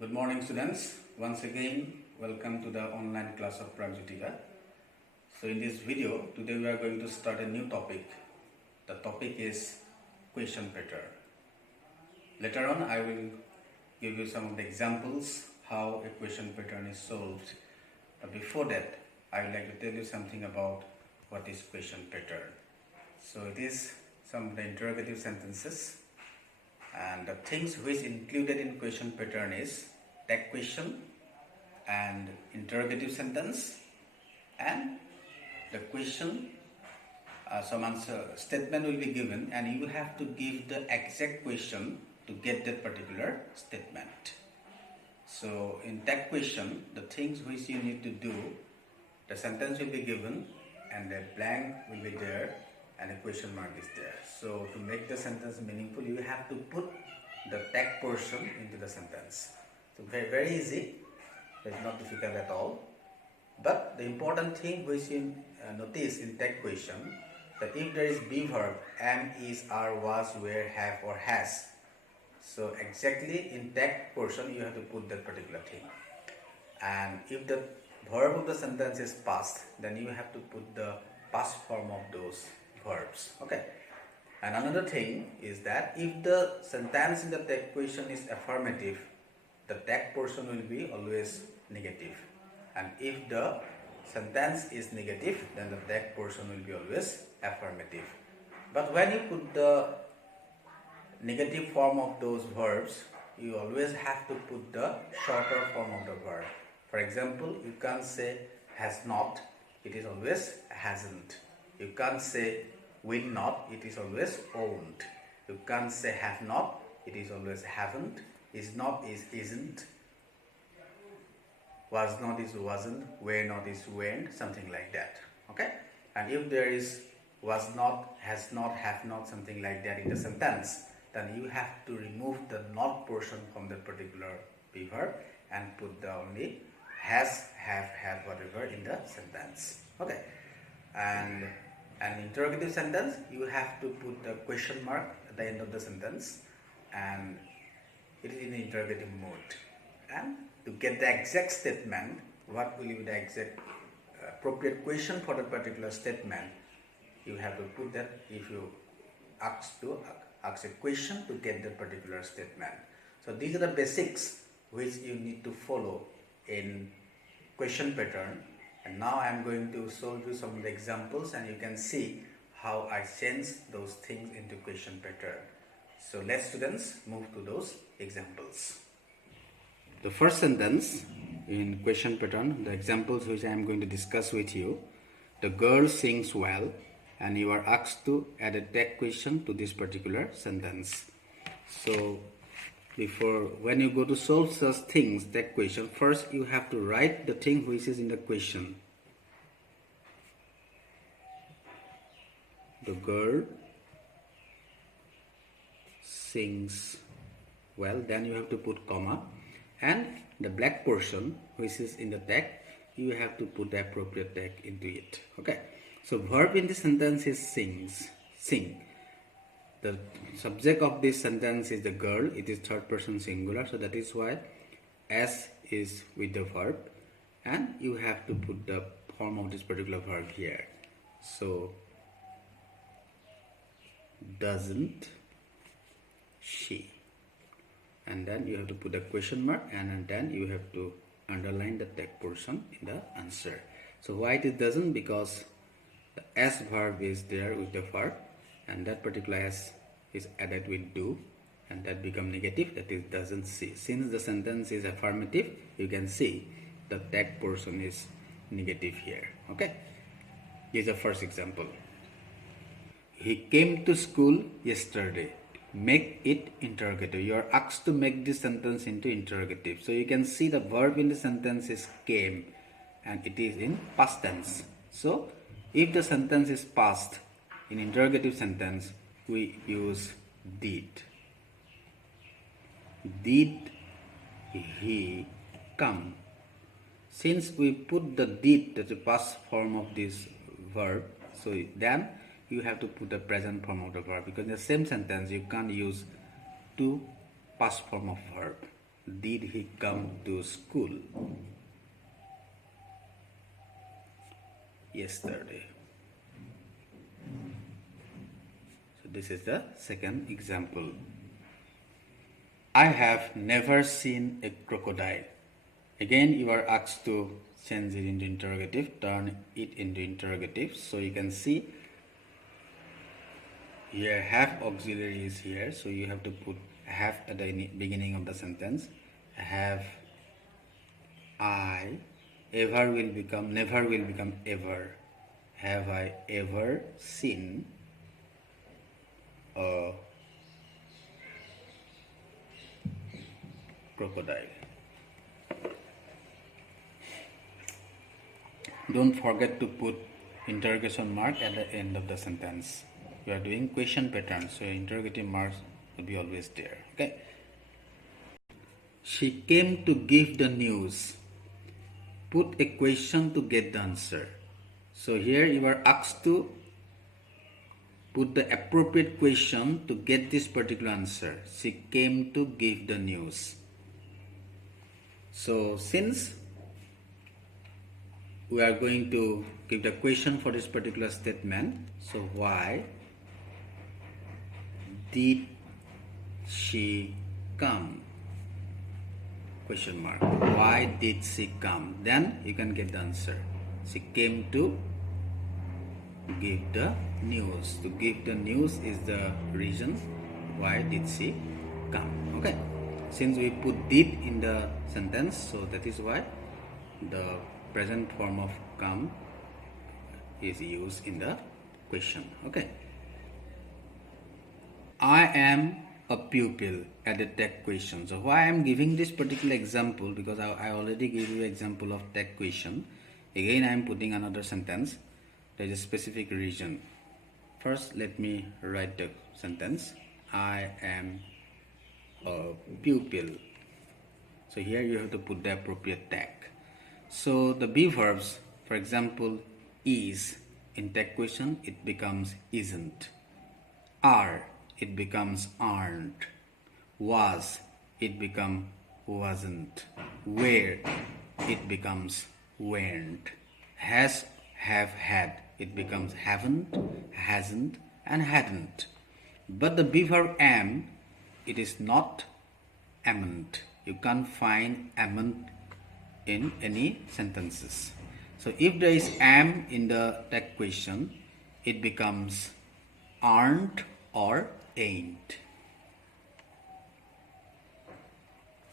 Good morning, students. Once again, welcome to the online class of Pragjyotika. So in this video, today we are going to start a new topic. The topic is question pattern. Later on, I will give you some of the examples how a question pattern is solved. But before that, I would like to tell you something about what is question pattern. So it is some of the interrogative sentences, and the things which included in question pattern is tag question and interrogative sentence, and the question some answer statement will be given, and you have to give the exact question to get that particular statement. So in tag question, the things which you need to do, the sentence will be given and the blank will be there and a question mark is there. So to make the sentence meaningful, you have to put the tag portion into the sentence. So very easy, it's not difficult at all. But the important thing which you notice in tag question, that if there is be verb, am, is, are, was, were, have or has, so exactly in tag portion you have to put that particular thing. And if the verb of the sentence is past, then you have to put the past form of those verbs. Okay. And another thing is that if the sentence in the tag question is affirmative, the tag portion will be always negative. And if the sentence is negative, then the tag portion will be always affirmative. But when you put the negative form of those verbs, you always have to put the shorter form of the verb. For example, you can't say has not, it is always hasn't. You can't say will not, it is always won't. You can't say have not, it is always haven't. Is not is isn't. Was not is wasn't. Were not is weren't. Something like that. Okay. And if there is was not, has not, have not, something like that in the sentence, then you have to remove the not portion from that particular be verb and put the only has, have, whatever in the sentence. Okay. And an interrogative sentence, you have to put the question mark at the end of the sentence, and it is in the interrogative mode. And to get the exact statement, what will be the exact appropriate question for that particular statement, you have to put that if you ask a question to get that particular statement. So these are the basics which you need to follow in question pattern. And now I am going to show you some of the examples, and you can see how I change those things into question pattern. So let's, students, move to those examples. The first sentence in question pattern, the examples which I am going to discuss with you, the girl sings well, and you are asked to add a tag question to this particular sentence. So when you go to solve such things, tag question, first you have to write the thing which is in the question. The girl sings well, then you have to put comma, and the black portion which is in the tag, you have to put the appropriate tag into it. Okay. So verb in this sentence is sings, sing. The subject of this sentence is the girl. It is third person singular, so that is why S is with the verb, and you have to put the form of this particular verb here. So doesn't she, and then you have to put a question mark, and then you have to underline the tag portion in the answer. So why it doesn't? Because the S verb is there with the verb, and that particular S is added with do, and that become negative, that is doesn't see. Since the sentence is affirmative, you can see the tag portion is negative here. Okay, this is the first example. He came to school yesterday. Make it interrogative. You are asked to make this sentence into interrogative. So you can see the verb in the sentence is came, and it is in past tense. So if the sentence is past, in interrogative sentence we use did. Did he come? Since we put the did, that's the past form of this verb, so then you have to put the present form of the verb, because in the same sentence you can't use two past form of verb. did he come to school yesterday? So this is the second example. I have never seen a crocodile. Again, you are asked to change it into interrogative, turn it into interrogative. So you can see here have auxiliary is here, so you have to put have at the beginning of the sentence. Have I ever will become never will become ever. Have I ever seen a crocodile? Don't forget to put interrogation mark at the end of the sentence. You are doing question pattern, so interrogative marks will be always there. Okay. She came to give the news. Put a question to get the answer. So here you are asked to put the appropriate question to get this particular answer. She came to give the news. So since we are going to give the question for this particular statement, so why did she come? Question mark. Why did she come? Then you can get the answer. She came to give the news. To give the news is the reason why did she come. Okay. Since we put did in the sentence, so that is why the present form of come is used in the question. Okay. I am a pupil at the tag question. So why I am giving this particular example, because I already gave you example of tag question. Again I am putting another sentence. There is a specific reason. First let me write the sentence. I am a pupil. So here you have to put the appropriate tag. So the be verbs, for example, is in tag question it becomes isn't. Are, it becomes aren't. Was, it becomes wasn't. Were, it becomes weren't. Has, have, had, it becomes haven't, hasn't, and hadn't. But the be verb am, it is not amn't. You can't find amn't in any sentences. So if there is am in the tag question, it becomes aren't or ain't.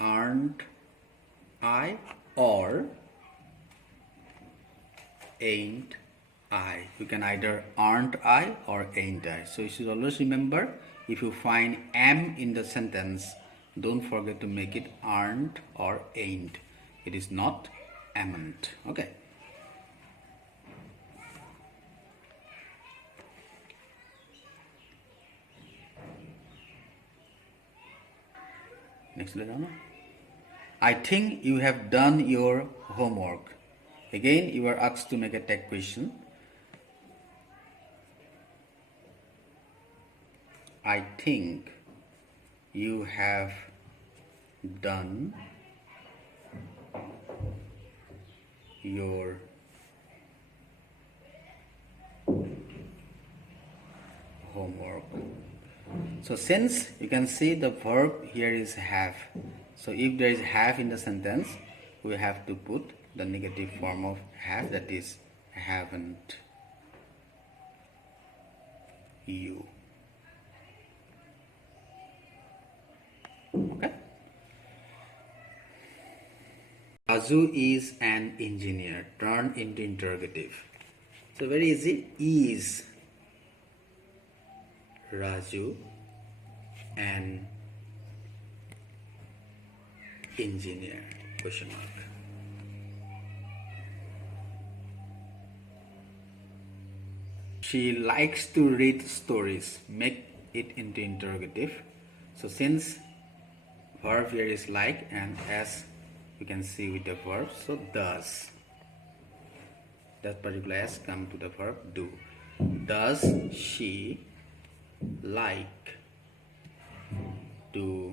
Aren't I or ain't I. You can either aren't I or ain't I. So you should always remember, if you find am in the sentence, don't forget to make it aren't or ain't. It is not amn't. Okay. Next letter. I think you have done your homework. Again, you are asked to make a tag question. I think you have done your homework. So since you can see the verb here is have, so if there is have in the sentence, we have to put the negative form of have, that is haven't you. Okay. Raju is an engineer. Turn into interrogative. So very easy. Is Raju an engineer? Question mark. She likes to read stories. Make it into interrogative. So since verb here is like, and as you can see with the verb, so does. That particular s come to the verb do. Does she like to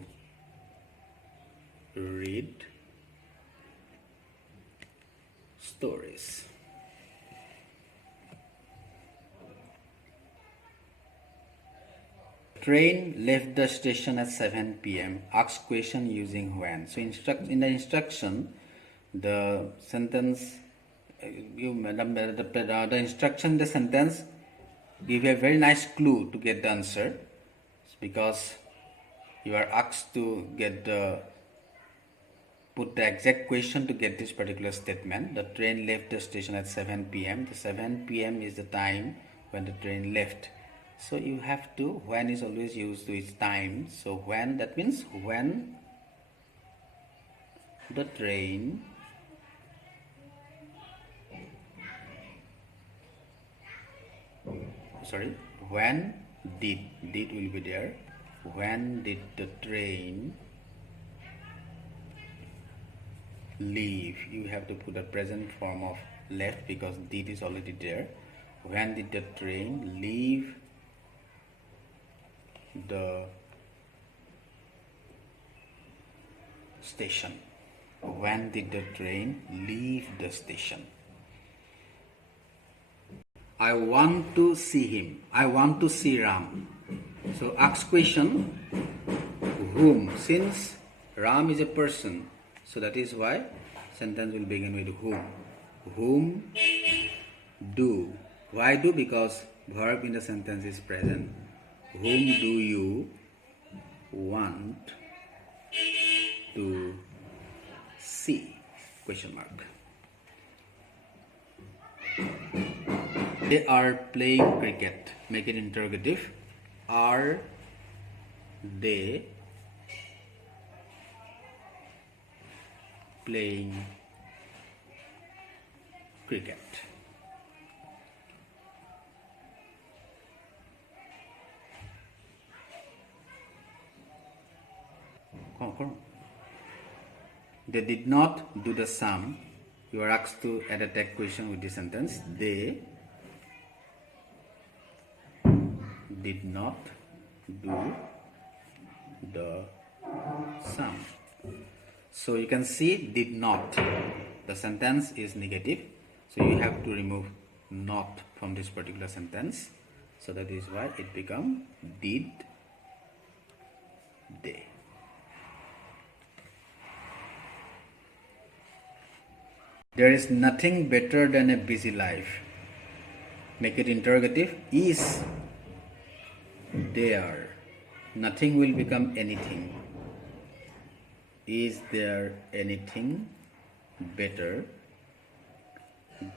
read stories. Train left the station at 7 p.m. Ask question using when. So in the instruction, the sentence the instruction, the sentence give a very nice clue to get the answer, because you are asked to get put the exact question to get this particular statement. The train left the station at 7 p.m. The 7 p.m. is the time when the train left. So you have to, when is always used to its time. So when, that means when the train when did will be there. When did the train leave? You have to put a present form of left because did is already there. When did the train leave the station? When did the train leave the station? I want to see him. I want to see Ram. So ask question whom. Since Ram is a person, so that is why sentence will begin with whom. Whom do. Why do? Because verb in the sentence is present. Whom do you want to see? Question mark. They are playing cricket. Make it interrogative. Are they playing cricket? They did not do the sum. You are asked to add a tag question with this sentence. They did not do the sum. So you can see did not. The sentence is negative. So you have to remove not from this particular sentence. So that is why it becomes did they. There is nothing better than a busy life. Make it interrogative. Is there? Nothing will become anything. Is there anything better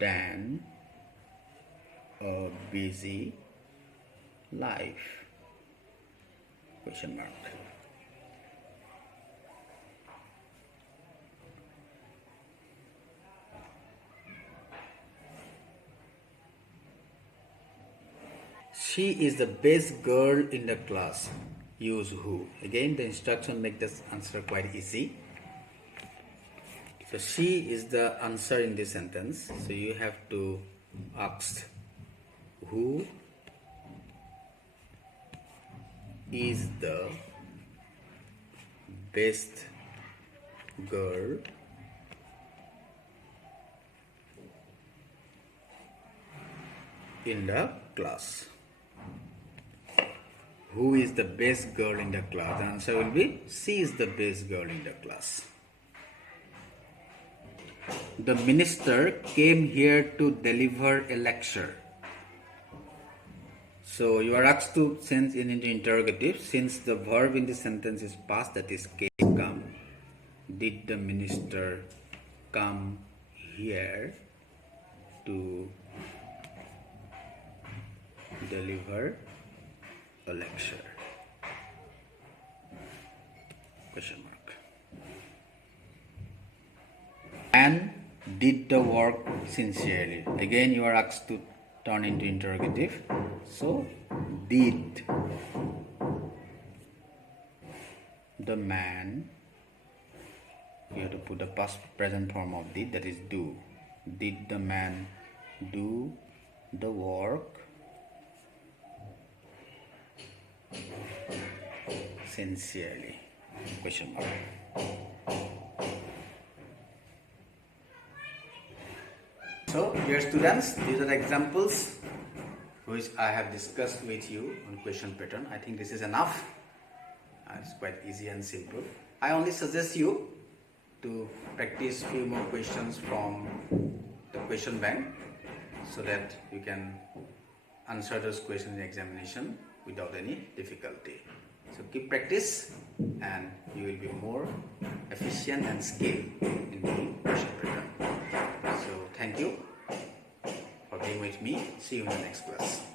than a busy life? Question mark. She is the best girl in the class. Use who. Again, the instruction make this answer quite easy. So she is the answer in this sentence. So you have to ask who is the best girl in the class. Who is the best girl in the class? The answer will be she is the best girl in the class. The minister came here to deliver a lecture. So you are asked to send in into interrogative. Since the verb in the sentence is past, that is came, come. Did the minister come here to deliver a lecture? Question mark. And did the work sincerely. Again, you are asked to turn into interrogative. So, did the man, you have to put the past present form of did, that is do. Did the man do the work sincerely? Question mark. So, dear students, these are examples which I have discussed with you on question pattern. I think this is enough. It's quite easy and simple. I only suggest you to practice few more questions from the question bank so that you can answer those questions in examination without any difficulty. So keep practice and you will be more efficient and skilled in the question pattern. So thank you for being with me. See you in the next class.